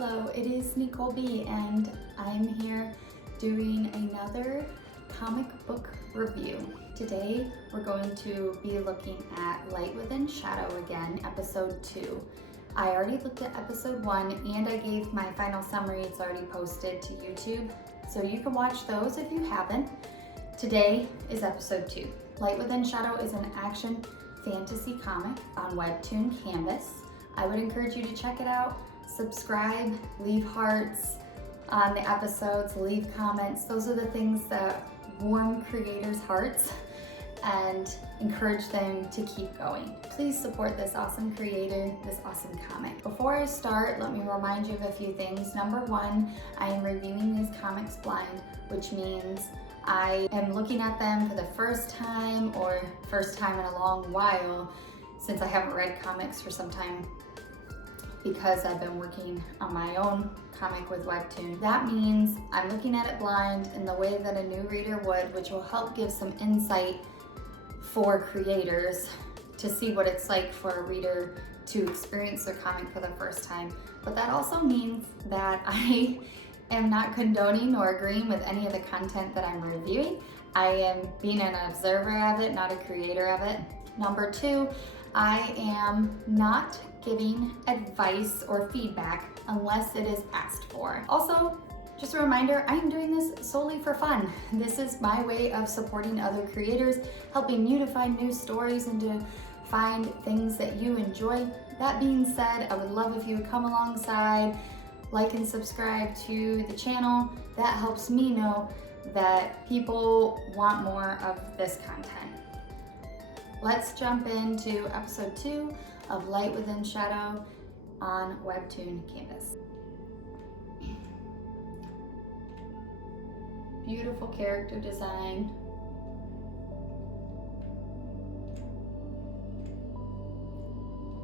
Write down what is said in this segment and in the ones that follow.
Hello, it is Nicole B, and I'm here doing another comic book review. Today we're going to be looking at Light Within Shadow again, episode 2. I already looked at episode 1 and I gave my final summary. It's already posted to YouTube, so you can watch those if you haven't. Today is episode 2. Light Within Shadow is an action fantasy comic on WEBTOON Canvas. I would encourage you to check it out. Subscribe, leave hearts on the episodes, leave comments. Those are the things that warm creators' hearts and encourage them to keep going. Please support this awesome creator, this awesome comic. Before I start, let me remind you of a few things. Number 1, I am reviewing these comics blind, which means I am looking at them for the first time or first time in a long while, since I haven't read comics for some time because I've been working on my own comic with WEBTOON. That means I'm looking at it blind in the way that a new reader would, which will help give some insight for creators to see what it's like for a reader to experience their comic for the first time. But that also means that I am not condoning or agreeing with any of the content that I'm reviewing. I am being an observer of it, not a creator of it. Number 2, I am not giving advice or feedback unless it is asked for. Also, just a reminder, I am doing this solely for fun. This is my way of supporting other creators, helping you to find new stories and to find things that you enjoy. That being said, I would love if you would come alongside, like and subscribe to the channel. That helps me know that people want more of this content. Let's jump into episode 2 of Light Within Shadow on WEBTOON Canvas. Beautiful character design.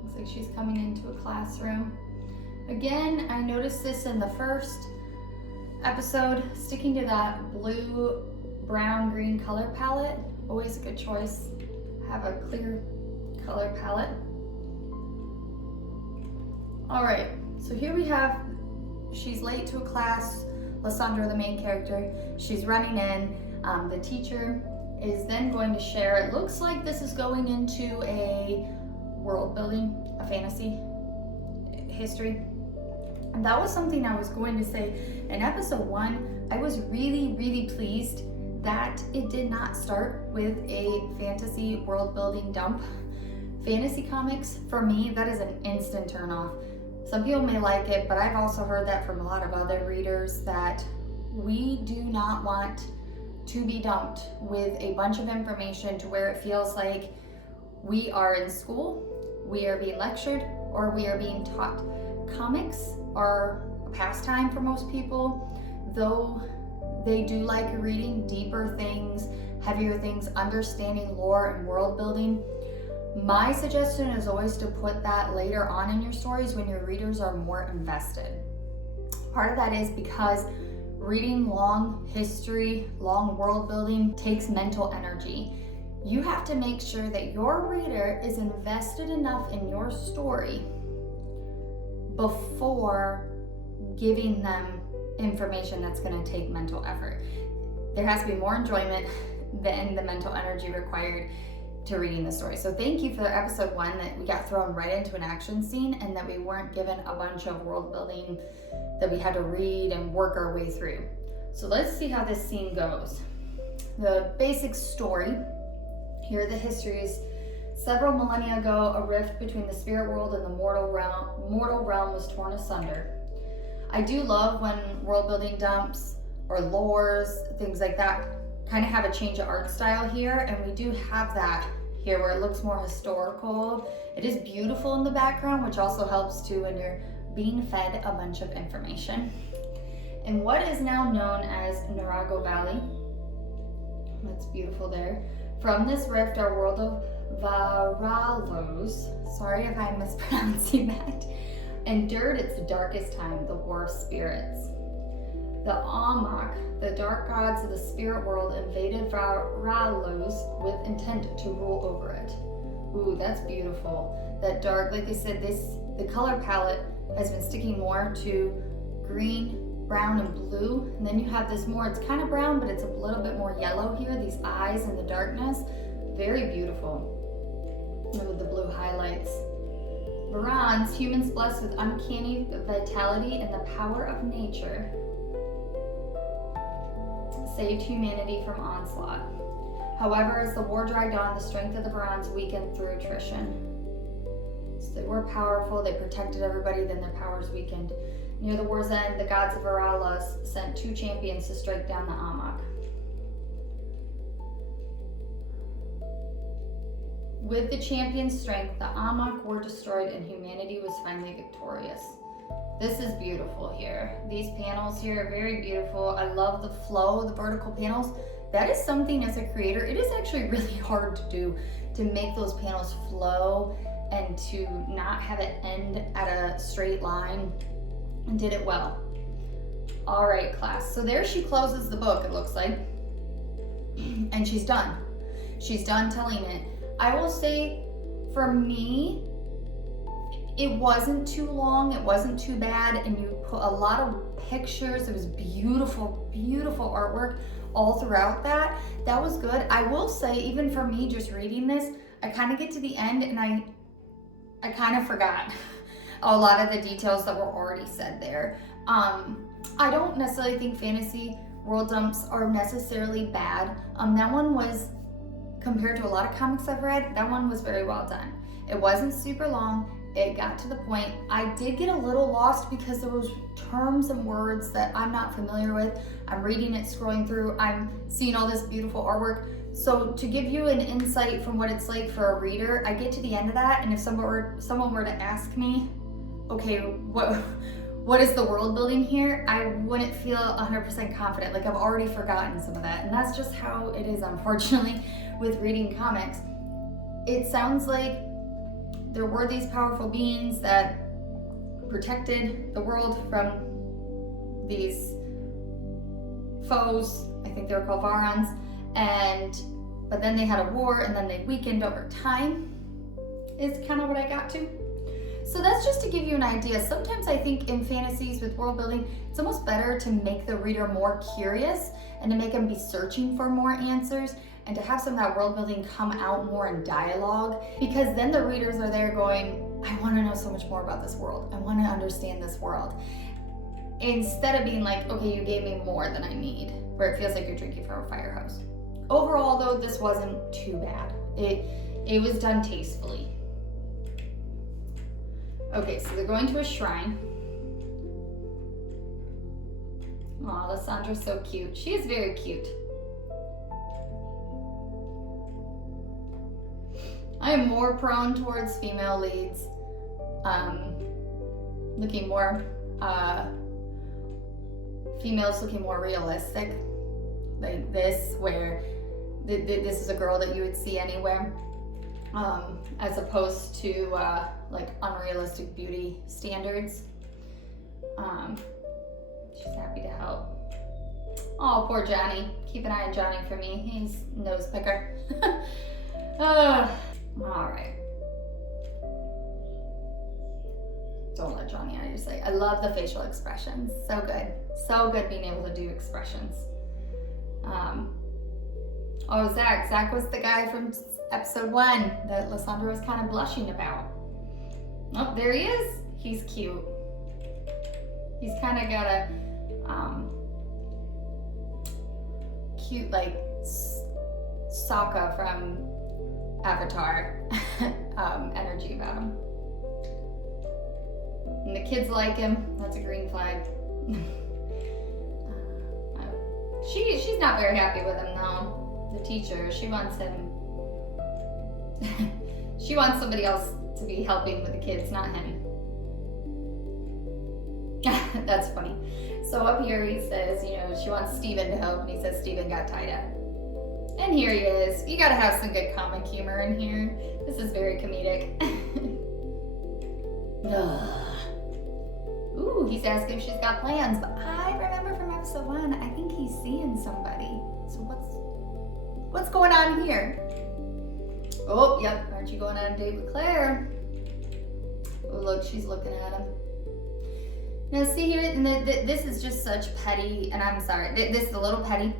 Looks like she's coming into a classroom. Again, I noticed this in the first episode, sticking to that blue, brown, green color palette. Always a good choice. Have a clear color palette. All right, so here we have, she's late to a class, Lysandra, the main character, she's running in. The teacher is then going to share, it looks like this is going into a world building, a fantasy history. And that was something I was going to say. In episode 1, I was really pleased that it did not start with a fantasy world building dump. Fantasy comics, for me, that is an instant turn off. Some people may like it, but I've also heard that from a lot of other readers that we do not want to be dumped with a bunch of information to where it feels like we are in school, we are being lectured, or we are being taught. Comics are a pastime for most people, though they do like reading deeper things, heavier things, understanding lore and world building. My suggestion is always to put that later on in your stories when your readers are more invested. Part of that is because reading long history, long world building takes mental energy. You have to make sure that your reader is invested enough in your story before giving them information that's going to take mental effort. There has to be more enjoyment than the mental energy required to reading the story. So thank you for episode 1 that we got thrown right into an action scene and that we weren't given a bunch of world building that we had to read and work our way through. So let's see how this scene goes. The basic story here, the history is several millennia ago, a rift between the spirit world and the mortal realm was torn asunder. I do love when world building dumps or lores, things like that, kind of have a change of art style here, and we do have that here where it looks more historical. It is beautiful in the background, which also helps too when you're being fed a bunch of information. In what is now known as Narago Valley, that's beautiful there, from this rift our world of Varalos, sorry if I'm mispronouncing that, endured its darkest time, the War of Spirits. The Amok, the dark gods of the spirit world, invaded Varalos with intent to rule over it. Ooh, that's beautiful. That dark, like I said, the color palette has been sticking more to green, brown, and blue. And then you have this more, it's kind of brown, but it's a little bit more yellow here, these eyes in the darkness. Very beautiful. And with the blue highlights. Bronze, humans blessed with uncanny vitality and the power of nature, saved humanity from onslaught. However, as the war dragged on, the strength of the bronze weakened through attrition. So they were powerful, they protected everybody, then their powers weakened. Near the war's end, the gods of Varala sent 2 champions to strike down the Amok. With the champion's strength, the Amok were destroyed and humanity was finally victorious. This is beautiful here. These panels here are very beautiful. I love the flow of the vertical panels. That is something as a creator, it is actually really hard to do, to make those panels flow and to not have it end at a straight line, and did it well. All right, class. So there she closes the book, it looks like, and she's done. She's done telling it. I will say, for me, it wasn't too long, it wasn't too bad, and you put a lot of pictures. It was beautiful, beautiful artwork all throughout that. That was good. I will say, even for me, just reading this, I kind of get to the end and I kind of forgot a lot of the details that were already said there. I don't necessarily think fantasy world dumps are necessarily bad. That one was, compared to a lot of comics I've read, that one was very well done. It wasn't super long. It got to the point. I did get a little lost because there was terms and words that I'm not familiar with. I'm reading it, scrolling through, I'm seeing all this beautiful artwork. So to give you an insight from what it's like for a reader, I get to the end of that, and if someone were to ask me, okay, what is the world building here? I wouldn't feel 100% confident. Like, I've already forgotten some of that, and that's just how it is, unfortunately, with reading comics. It sounds like there were these powerful beings that protected the world from these foes. I think they were called Varans, but then they had a war, and then they weakened over time, is kind of what I got to. So that's just to give you an idea. Sometimes I think in fantasies with world building, it's almost better to make the reader more curious and to make them be searching for more answers, and to have some of that world building come out more in dialogue, because then the readers are there going, I want to know so much more about this world. I want to understand this world. Instead of being like, okay, you gave me more than I need, where it feels like you're drinking from a fire hose. Overall though, this wasn't too bad. It was done tastefully. Okay, so they're going to a shrine. Aw, Lysandre's so cute. She is very cute. I am more prone towards female leads, looking more, females looking more realistic, like this, where this is a girl that you would see anywhere, as opposed to like unrealistic beauty standards. She's happy to help. Oh, poor Johnny. Keep an eye on Johnny for me. He's nose picker. All right. Don't let Johnny out of your sight. I love the facial expressions. So good. So good being able to do expressions. Oh, Zach. Zach was the guy from episode 1 that Lysandre was kind of blushing about. Oh, there he is. He's cute. He's kind of got a cute, like, Sokka from Avatar energy about him. And the kids like him. That's a green flag. She's not very happy with him though. The teacher, she wants him. She wants somebody else to be helping with the kids, not him. That's funny. So up here he says, you know, she wants Steven to help, and he says Steven got tied up. And here he is. You gotta have some good comic humor in here. This is very comedic. Ooh, he's asking if she's got plans, but I remember from episode 1, I think he's seeing somebody. So what's going on here? Oh, yep, aren't you going on a date with Claire? Oh, look, she's looking at him. Now see here, and this is just such petty, and I'm sorry, this is a little petty,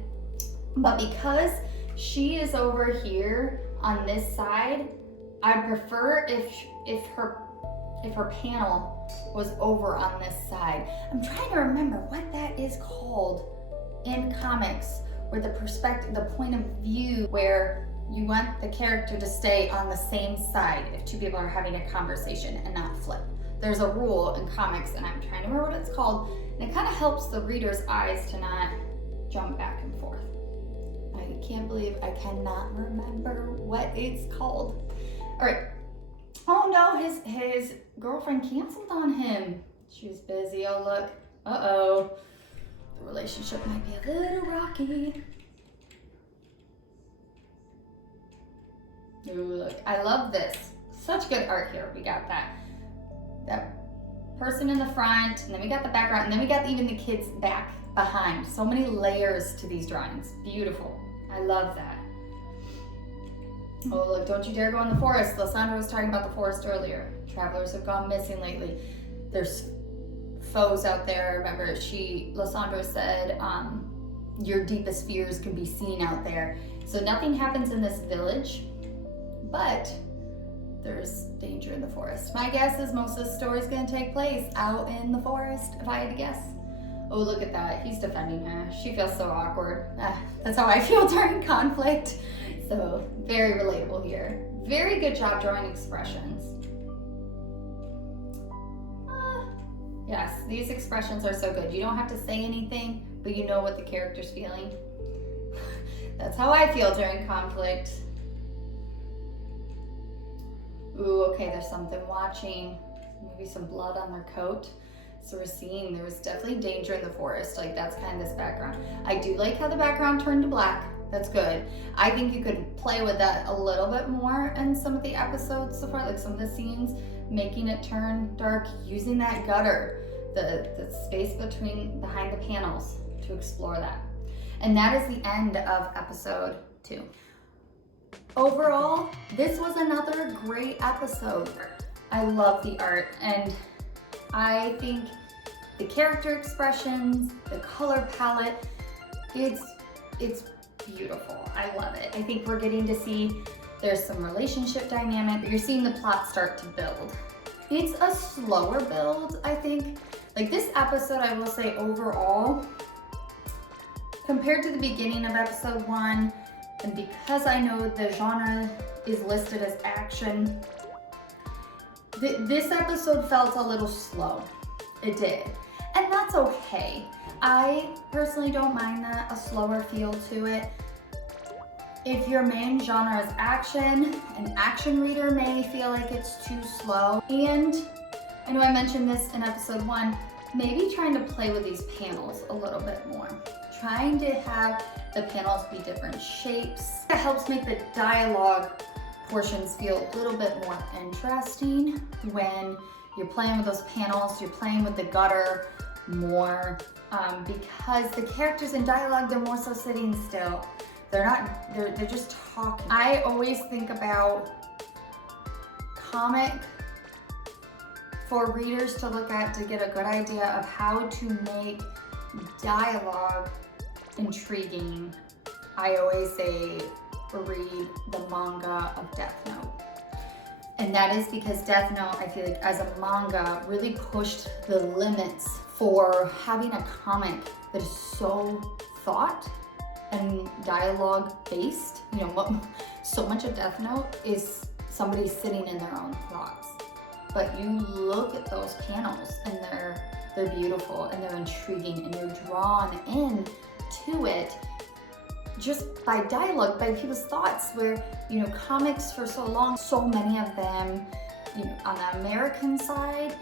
but because she is over here on this side, I prefer if her panel was over on this side. I'm trying to remember what that is called in comics, where the perspective, the point of view, where you want the character to stay on the same side if two people are having a conversation and not flip. There's a rule in comics, and I'm trying to remember what it's called, and it kind of helps the reader's eyes to not jump back and forth. I can't believe I cannot remember what it's called. All right. Oh no, his girlfriend canceled on him. She was busy. Oh look. Uh-oh. The relationship might be a little rocky. Ooh, look. I love this. Such good art here. We got that person in the front, and then we got the background, and then we got even the kids back behind. So many layers to these drawings. Beautiful. I love that. Oh look, don't you dare go in the forest. Lysandra was talking about the forest earlier. Travelers have gone missing lately. There's foes out there. Remember, Lysandra said, your deepest fears can be seen out there. So nothing happens in this village, but there's danger in the forest. My guess is most of the story is going to take place out in the forest, if I had to guess. Oh, look at that. He's defending her. She feels so awkward. That's how I feel during conflict. So very relatable here. Very good job drawing expressions. Yes, these expressions are so good. You don't have to say anything, but you know what the character's feeling. That's how I feel during conflict. Ooh, okay, there's something watching. Maybe some blood on their coat. So we're seeing there was definitely danger in the forest. Like, that's kind of this background. I do like how the background turned to black. That's good. I think you could play with that a little bit more in some of the episodes so far, like some of the scenes, making it turn dark, using that gutter, the space behind the panels to explore that. And that is the end of episode 2. Overall, this was another great episode. I love the art, and I think the character expressions, the color palette, it's beautiful. I love it. I think we're getting to see there's some relationship dynamic, but you're seeing the plot start to build. It's a slower build, I think. Like this episode, I will say overall, compared to the beginning of episode 1, and because I know the genre is listed as action, this episode felt a little slow. It did. And that's okay. I personally don't mind that, a slower feel to it. If your main genre is action, an action reader may feel like it's too slow. And I know I mentioned this in episode 1, maybe trying to play with these panels a little bit more. Trying to have the panels be different shapes. It helps make the dialogue portions feel a little bit more interesting when you're playing with those panels, you're playing with the gutter more, because the characters in dialogue, they're more so sitting still. They're just talking. I always think about comic for readers to look at to get a good idea of how to make dialogue intriguing. I always say read the manga of Death Note. And that is because Death Note, I feel like as a manga, really pushed the limits for having a comic that is so thought and dialogue based. You know, so much of Death Note is somebody sitting in their own thoughts. But you look at those panels and they're beautiful and they're intriguing and you're drawn in to it just by dialogue, by people's thoughts, where, you know, comics for so long, so many of them, you know, on the American side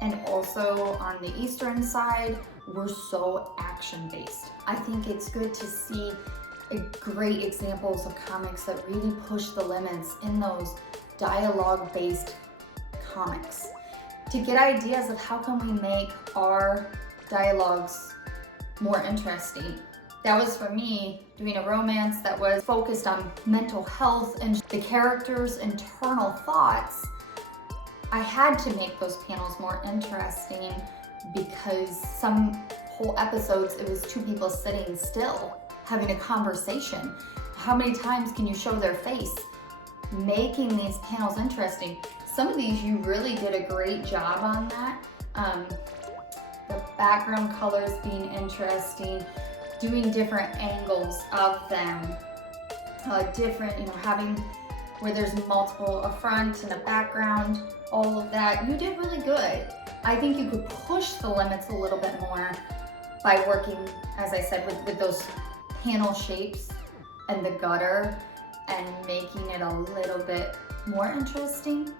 and also on the Eastern side were so action-based. I think it's good to see great examples of comics that really push the limits in those dialogue-based comics to get ideas of how can we make our dialogues more interesting. That was for me doing a romance that was focused on mental health and the characters' internal thoughts. I had to make those panels more interesting because some whole episodes it was two people sitting still having a conversation. How many times can you show their face? Making these panels interesting. Some of these you really did a great job on that. The background colors being interesting, doing different angles of them, different, having where there's multiple, a front and a background, all of that. You did really good. I think you could push the limits a little bit more by working, as I said, with those panel shapes and the gutter and making it a little bit more interesting.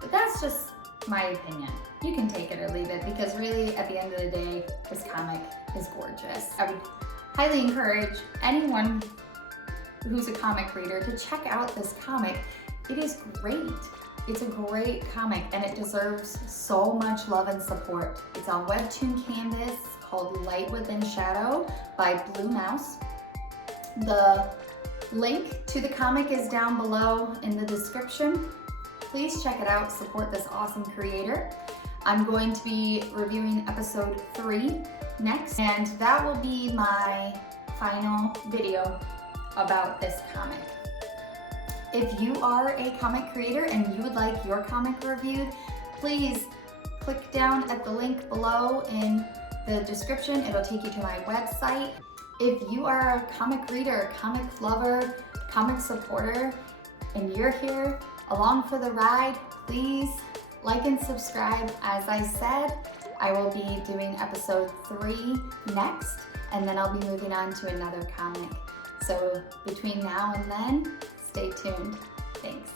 But that's just my opinion. You can take it or leave it, because really at the end of the day, this comic is gorgeous. I would highly encourage anyone who's a comic reader to check out this comic. It is great. It's a great comic and it deserves so much love and support. It's on WEBTOON canvas called Light Within Shadow by Blumouse. The link to the comic is down below in the description. Please check it out, support this awesome creator. I'm going to be reviewing episode 3 next, and that will be my final video about this comic. If you are a comic creator and you would like your comic reviewed, please click down at the link below in the description. It'll take you to my website. If you are a comic reader, comic lover, comic supporter, and you're here along for the ride, please like and subscribe. As I said, I will be doing episode 3 next, and then I'll be moving on to another comic. So between now and then, stay tuned. Thanks.